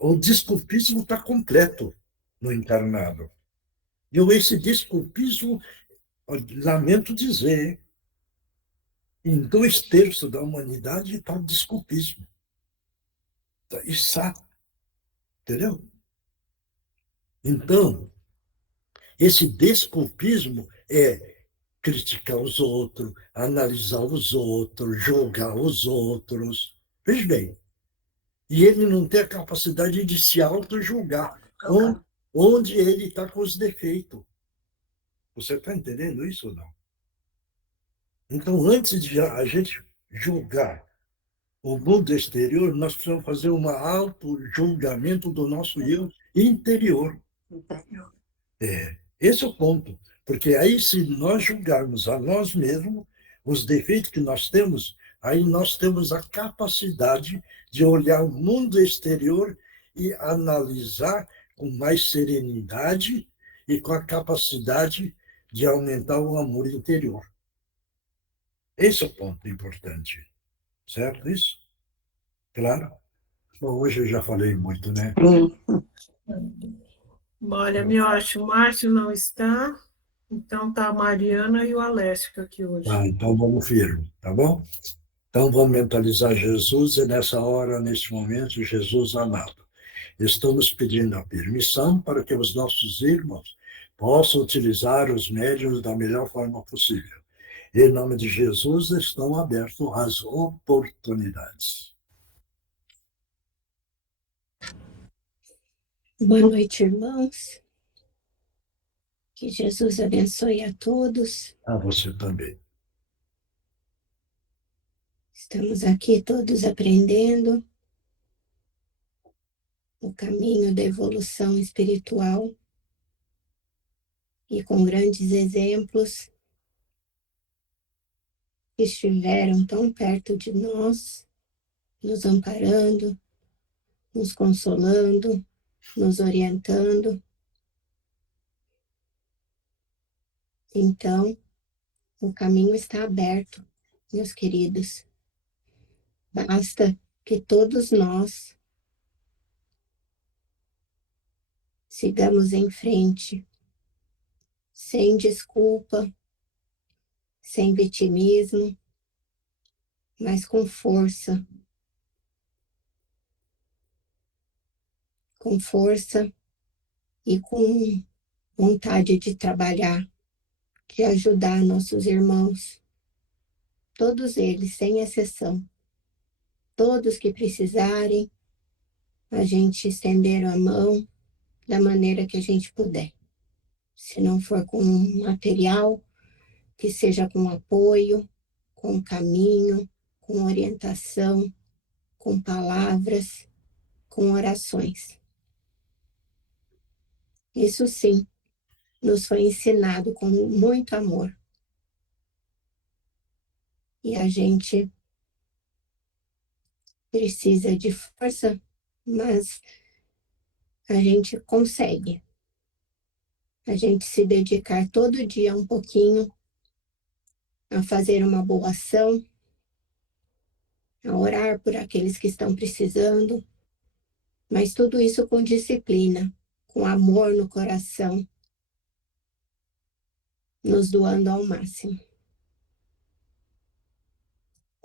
O desculpismo está completo no encarnado. E esse desculpismo, lamento dizer, em 2/3 da humanidade está o desculpismo. Isso, entendeu? Então, esse desculpismo é criticar os outros, analisar os outros, julgar os outros. Veja bem, e ele não tem a capacidade de se auto-julgar, onde ele está com os defeitos. Você está entendendo isso ou não? Então, antes de a gente julgar o mundo exterior, nós precisamos fazer um auto-julgamento do nosso eu interior. Esse é o ponto. Porque aí, se nós julgarmos a nós mesmos, os defeitos que nós temos, aí nós temos a capacidade de olhar o mundo exterior e analisar com mais serenidade e com a capacidade de aumentar o amor interior. Esse é o ponto importante. Certo isso? Claro? Bom, hoje eu já falei muito, né? Olha, Miocha, o Márcio não está, então tá a Mariana e o Alessio aqui hoje. Então vamos firme, tá bom? Então vamos mentalizar Jesus e nessa hora, nesse momento, Jesus amado. Estamos pedindo a permissão para que os nossos irmãos possam utilizar os médiuns da melhor forma possível. Em nome de Jesus, estão abertas as oportunidades. Boa noite, irmãos. Que Jesus abençoe a todos. A você também. Estamos aqui todos aprendendo o caminho da evolução espiritual e com grandes exemplos que estiveram tão perto de nós, nos amparando, nos consolando, nos orientando. Então, o caminho está aberto, meus queridos. Basta que todos nós sigamos em frente, sem desculpa, sem vitimismo, mas com força, com força e com vontade de trabalhar, de ajudar nossos irmãos, todos eles, sem exceção. Todos que precisarem, a gente estender a mão da maneira que a gente puder. Se não for com material, que seja com apoio, com caminho, com orientação, com palavras, com orações. Isso sim, nos foi ensinado com muito amor. E a gente precisa de força, mas a gente consegue. A gente se dedicar todo dia um pouquinho a fazer uma boa ação, a orar por aqueles que estão precisando, mas tudo isso com disciplina, com amor no coração, nos doando ao máximo.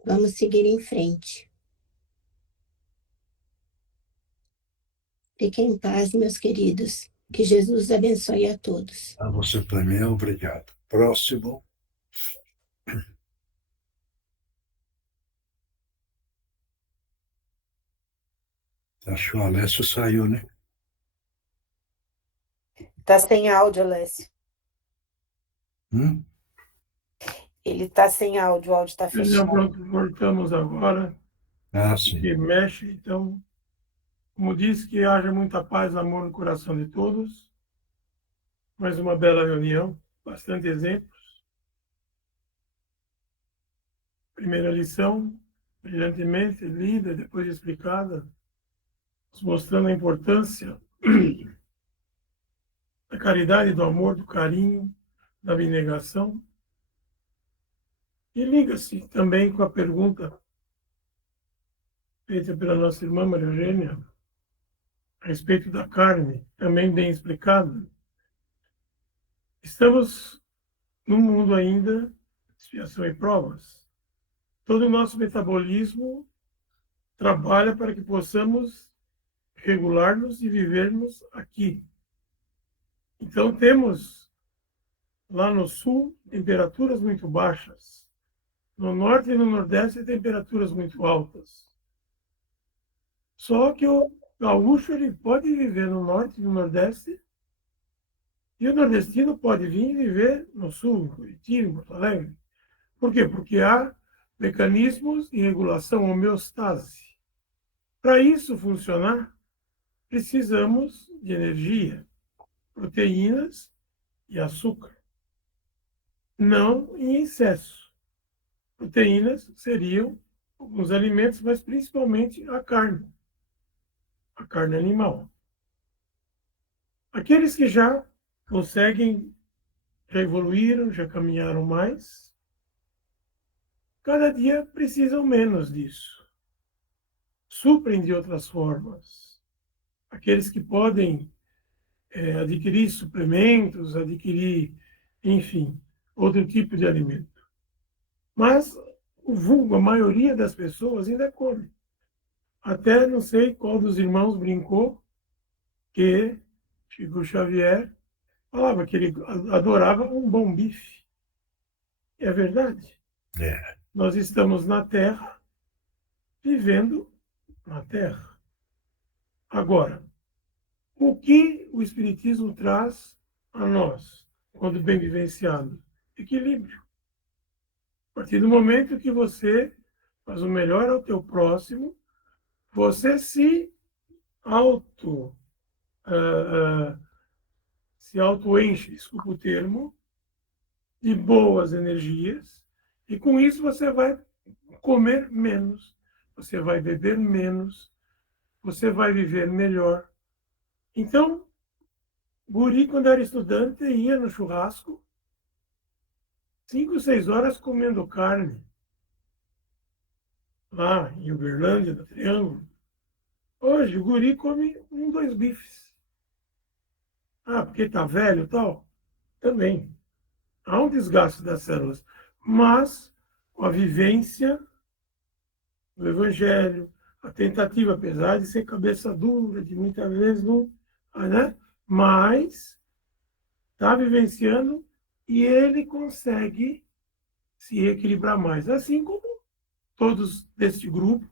Vamos seguir em frente. Fiquem em paz, meus queridos. Que Jesus abençoe a todos. A você também, obrigado. Próximo. Acho que o Alessio saiu, né? Tá sem áudio, Alessio. Ele tá sem áudio, o áudio tá fechado. Pronto, voltamos agora. Sim. Que mexe, então, como disse, que haja muita paz e amor no coração de todos. Mais uma bela reunião, bastante exemplos. Primeira lição, brilhantemente lida, depois explicada, nos mostrando a importância da caridade, do amor, do carinho, da abnegação. E liga-se também com a pergunta feita pela nossa irmã Maria Eugênia, a respeito da carne, também bem explicada. Estamos num mundo ainda de expiação e provas. Todo o nosso metabolismo trabalha para que possamos regular-nos e vivermos aqui. Então temos lá no sul temperaturas muito baixas. No norte e no nordeste temperaturas muito altas. Só que o gaúcho ele pode viver no norte e no nordeste e o nordestino pode vir viver no sul, em Curitiba, em Porto Alegre. Por quê? Porque há mecanismos de regulação, homeostase. Para isso funcionar, precisamos de energia, proteínas e açúcar. Não em excesso. Proteínas seriam alguns alimentos, mas principalmente a carne animal. Aqueles que já conseguem, já evoluíram, já caminharam mais, cada dia precisam menos disso. Suprem de outras formas. Aqueles que podem adquirir suplementos, adquirir, enfim, outro tipo de alimento. Mas o vulgo, a maioria das pessoas ainda come. Até não sei qual dos irmãos brincou que Chico Xavier falava que ele adorava um bom bife. E é verdade. Nós estamos na Terra, vivendo na Terra. Agora, o que o Espiritismo traz a nós, quando bem vivenciado? Equilíbrio. A partir do momento que você faz o melhor ao teu próximo, você se auto-enche, desculpa o termo, de boas energias, e com isso você vai comer menos, você vai beber menos, você vai viver melhor. Então, guri, quando era estudante, ia no churrasco, 5, 6 horas comendo carne. Lá em Uberlândia, no Triângulo. Hoje, o guri come 1, 2 bifes. Porque está velho e tal? Também. Há um desgaste das células. Mas, com a vivência do Evangelho, a tentativa, apesar de ser cabeça dura, de muitas vezes não, né? Mas está vivenciando e ele consegue se equilibrar mais, assim como todos deste grupo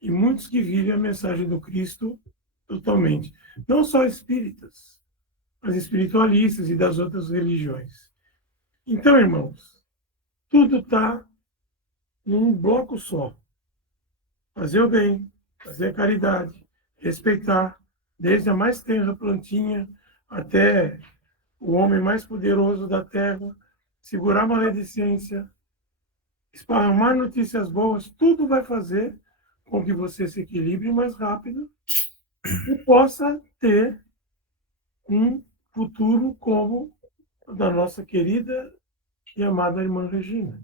e muitos que vivem a mensagem do Cristo totalmente. Não só espíritas, mas espiritualistas e das outras religiões. Então, irmãos, tudo está num bloco só. Fazer o bem, fazer a caridade, respeitar, desde a mais tenra plantinha até o homem mais poderoso da terra, segurar a maledicência, esparramar notícias boas, tudo vai fazer com que você se equilibre mais rápido e possa ter um futuro como o da nossa querida e amada irmã Regina,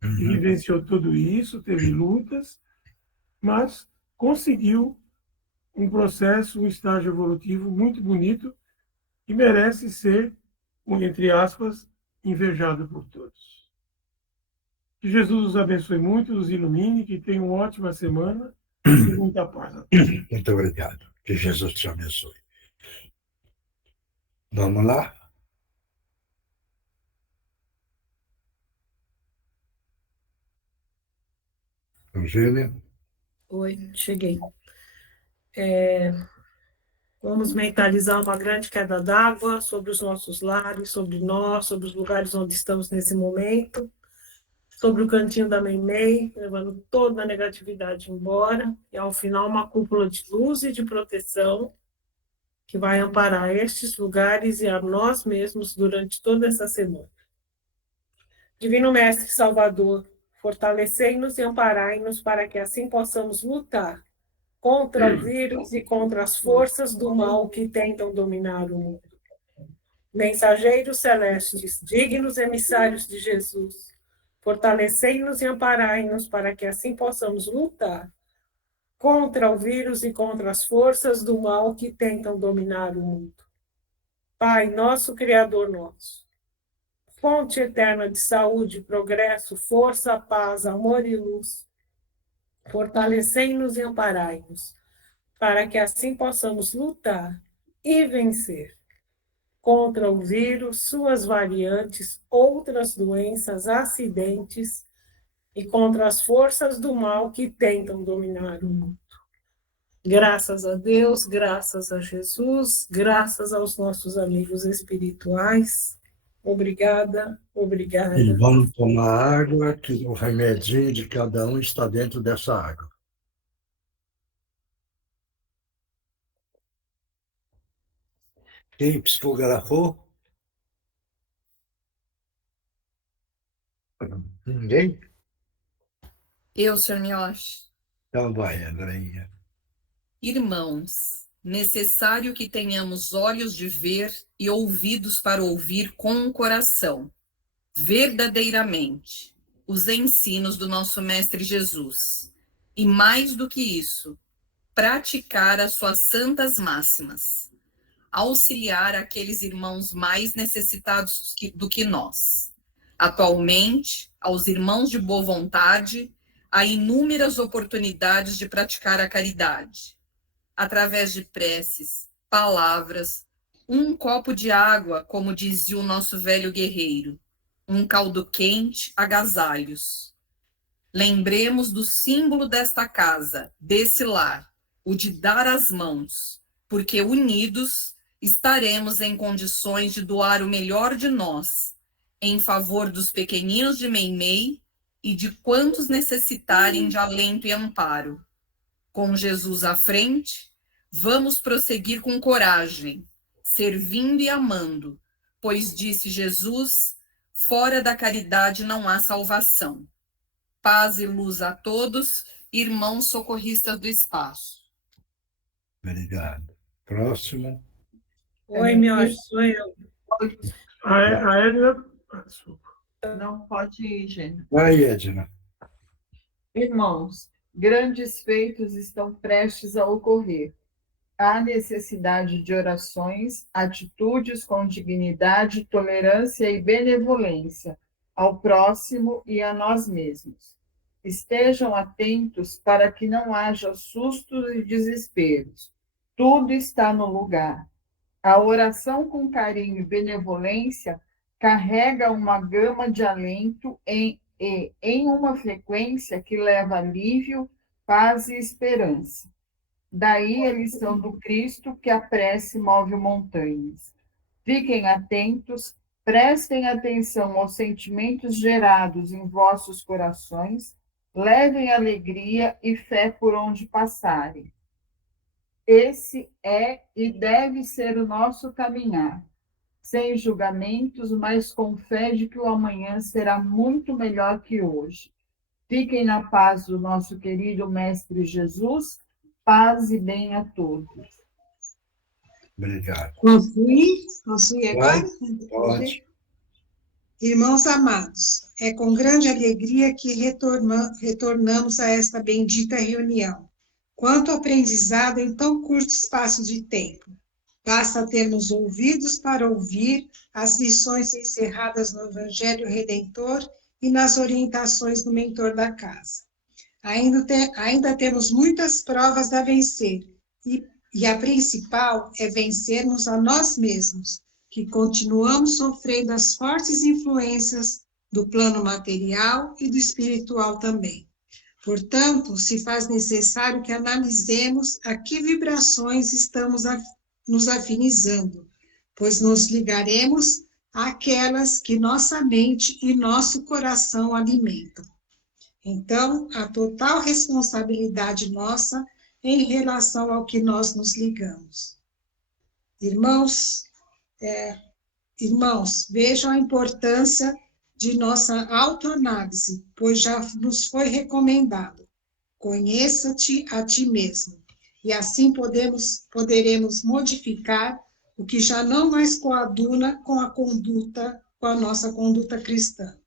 que vivenciou tudo isso, teve lutas, mas conseguiu um processo, um estágio evolutivo muito bonito e merece ser, entre aspas, invejado por todos. Que Jesus os abençoe muito, os ilumine, que tenham uma ótima semana e muita paz. Muito obrigado. Que Jesus te abençoe. Vamos lá? Eugênia? Oi, cheguei. Vamos mentalizar uma grande queda d'água sobre os nossos lares, sobre nós, sobre os lugares onde estamos nesse momento, sobre o cantinho da Meimei, levando toda a negatividade embora, e ao final uma cúpula de luz e de proteção que vai amparar estes lugares e a nós mesmos durante toda essa semana. Divino Mestre Salvador, fortalecei-nos e amparai-nos para que assim possamos lutar contra o vírus e contra as forças do mal que tentam dominar o mundo. Mensageiros celestes, dignos emissários de Jesus, fortalecei-nos e amparai-nos para que assim possamos lutar contra o vírus e contra as forças do mal que tentam dominar o mundo. Pai nosso, Criador nosso, fonte eterna de saúde, progresso, força, paz, amor e luz, fortalecei-nos e amparai-nos, para que assim possamos lutar e vencer contra o vírus, suas variantes, outras doenças, acidentes e contra as forças do mal que tentam dominar o mundo. Graças a Deus, graças a Jesus, graças aos nossos amigos espirituais. Obrigada, obrigada. E vamos tomar água, que o remedinho de cada um está dentro dessa água. Quem psicografou? Ninguém? Eu, Sr. Mioche. Então vai, Andreinha. Irmãos, necessário que tenhamos olhos de ver e ouvidos para ouvir com o coração, verdadeiramente, os ensinos do nosso Mestre Jesus. E mais do que isso, praticar as suas santas máximas, auxiliar aqueles irmãos mais necessitados do que nós. Atualmente, aos irmãos de boa vontade, há inúmeras oportunidades de praticar a caridade, através de preces, palavras, um copo de água, como dizia o nosso velho guerreiro, um caldo quente, agasalhos. Lembremos do símbolo desta casa, desse lar, o de dar as mãos, porque unidos estaremos em condições de doar o melhor de nós, em favor dos pequeninos de Meimei e de quantos necessitarem de alento e amparo. Com Jesus à frente, vamos prosseguir com coragem, servindo e amando, pois disse Jesus, fora da caridade não há salvação. Paz e luz a todos, irmãos socorristas do espaço. Obrigado. Próximo. Oi, Mioche, sou eu. A Edna... Desculpa. Não pode ir, Gênio. Vai, Edna. Irmãos, grandes feitos estão prestes a ocorrer. Há necessidade de orações, atitudes com dignidade, tolerância e benevolência ao próximo e a nós mesmos. Estejam atentos para que não haja sustos e desesperos. Tudo está no lugar. A oração com carinho e benevolência carrega uma gama de alento em uma frequência que leva alívio, paz e esperança. Daí a lição do Cristo que a prece move montanhas. Fiquem atentos, prestem atenção aos sentimentos gerados em vossos corações, levem alegria e fé por onde passarem. Esse é e deve ser o nosso caminhar, sem julgamentos, mas com fé de que o amanhã será muito melhor que hoje. Fiquem na paz do nosso querido Mestre Jesus, paz e bem a todos. Obrigado. Posso ir agora? Pode. Irmãos amados, é com grande alegria que retornamos a esta bendita reunião. Quanto aprendizado em tão curto espaço de tempo. Basta termos ouvidos para ouvir as lições encerradas no Evangelho Redentor e nas orientações do mentor da casa. Ainda temos muitas provas a vencer, e a principal é vencermos a nós mesmos, que continuamos sofrendo as fortes influências do plano material e do espiritual também. Portanto, se faz necessário que analisemos a que vibrações estamos nos afinizando, pois nos ligaremos àquelas que nossa mente e nosso coração alimentam. Então, a total responsabilidade nossa em relação ao que nós nos ligamos. Irmãos, vejam a importância de nossa autoanálise, pois já nos foi recomendado. Conheça-te a ti mesmo, e assim poderemos modificar o que já não mais coaduna com a nossa conduta cristã.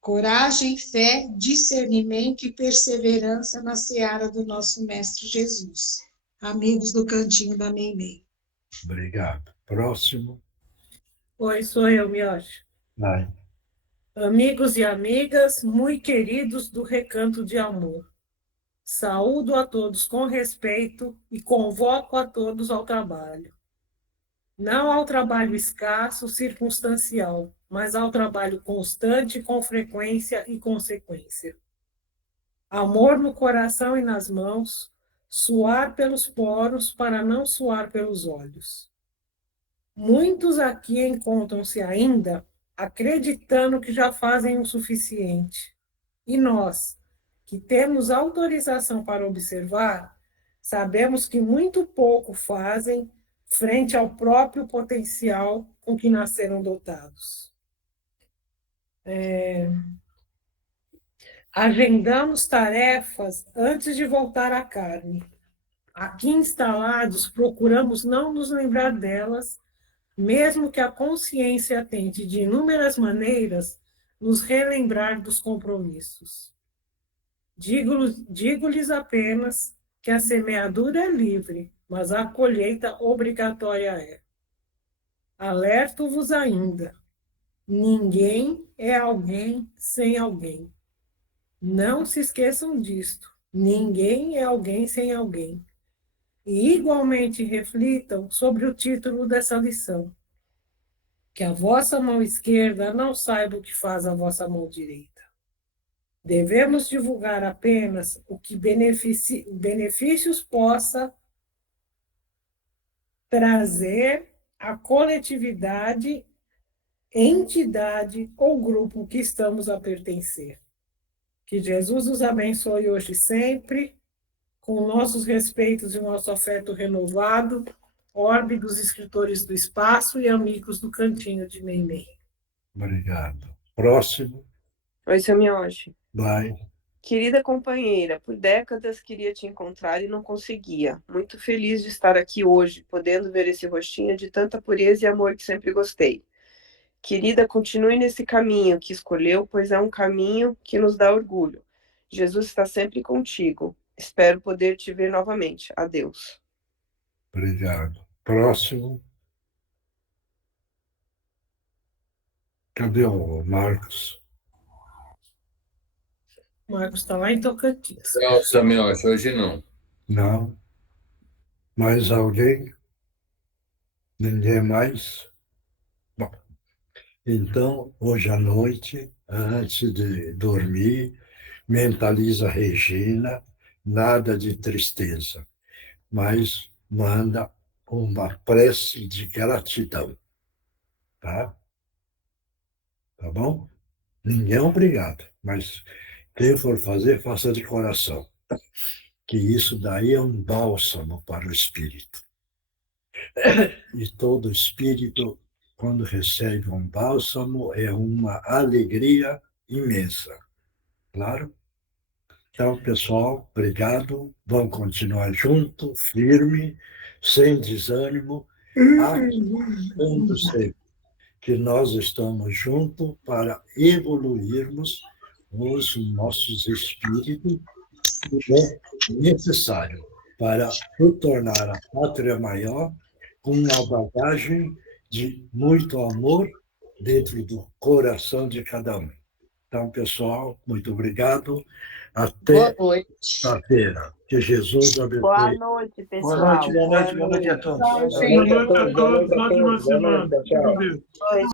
Coragem, fé, discernimento e perseverança na seara do nosso Mestre Jesus. Amigos do Cantinho da Meimei. Obrigado. Próximo. Oi, sou eu, Mioche. Vai. Amigos e amigas, muito queridos do Recanto de Amor. Saúdo a todos com respeito e convoco a todos ao trabalho. Não ao trabalho escasso, circunstancial, mas ao trabalho constante, com frequência e consequência. Amor no coração e nas mãos, suar pelos poros para não suar pelos olhos. Muitos aqui encontram-se ainda acreditando que já fazem o suficiente. E nós, que temos autorização para observar, sabemos que muito pouco fazem frente ao próprio potencial com que nasceram dotados. Agendamos tarefas antes de voltar à carne. Aqui instalados, procuramos não nos lembrar delas, mesmo que a consciência tente de inúmeras maneiras nos relembrar dos compromissos. Digo-lhes apenas que a semeadura é livre, mas a colheita obrigatória é. Alerto-vos ainda, ninguém é alguém sem alguém. Não se esqueçam disto, ninguém é alguém sem alguém. E igualmente reflitam sobre o título dessa lição. Que a vossa mão esquerda não saiba o que faz a vossa mão direita. Devemos divulgar apenas o que benefícios possa trazer à coletividade, entidade ou grupo que estamos a pertencer. Que Jesus os abençoe hoje e sempre, com nossos respeitos e nosso afeto renovado, orbe dos escritores do espaço e amigos do Cantinho de Meimei. Obrigado. Próximo. Oi, seu Mioche. Vai. Querida companheira, por décadas queria te encontrar e não conseguia. Muito feliz de estar aqui hoje, podendo ver esse rostinho de tanta pureza e amor que sempre gostei. Querida, continue nesse caminho que escolheu, pois é um caminho que nos dá orgulho. Jesus está sempre contigo. Espero poder te ver novamente. Adeus. Obrigado. Próximo. Cadê o Marcos? Marcos está lá em Tocantins. Não, Samiocha, hoje não. Não. Mais alguém? Ninguém mais? Bom, então, hoje à noite, antes de dormir, mentaliza a Regina, nada de tristeza, mas manda uma prece de gratidão, tá? Tá bom? Ninguém é obrigado, mas quem for fazer, faça de coração, que isso daí é um bálsamo para o espírito. E todo espírito, quando recebe um bálsamo, é uma alegria imensa, claro? Então, pessoal, obrigado. Vamos continuar junto, firme, sem desânimo, acreditando sempre que nós estamos juntos para evoluirmos os nossos espíritos, que é necessário para retornar à pátria maior com uma bagagem de muito amor dentro do coração de cada um. Então, pessoal, muito obrigado. Até Boa noite. quarta-feira. Que Jesus abençoe. Boa noite, pessoal. Boa noite a todos. Boa noite a todos. Ótima semana. Fique com Deus. Boa noite.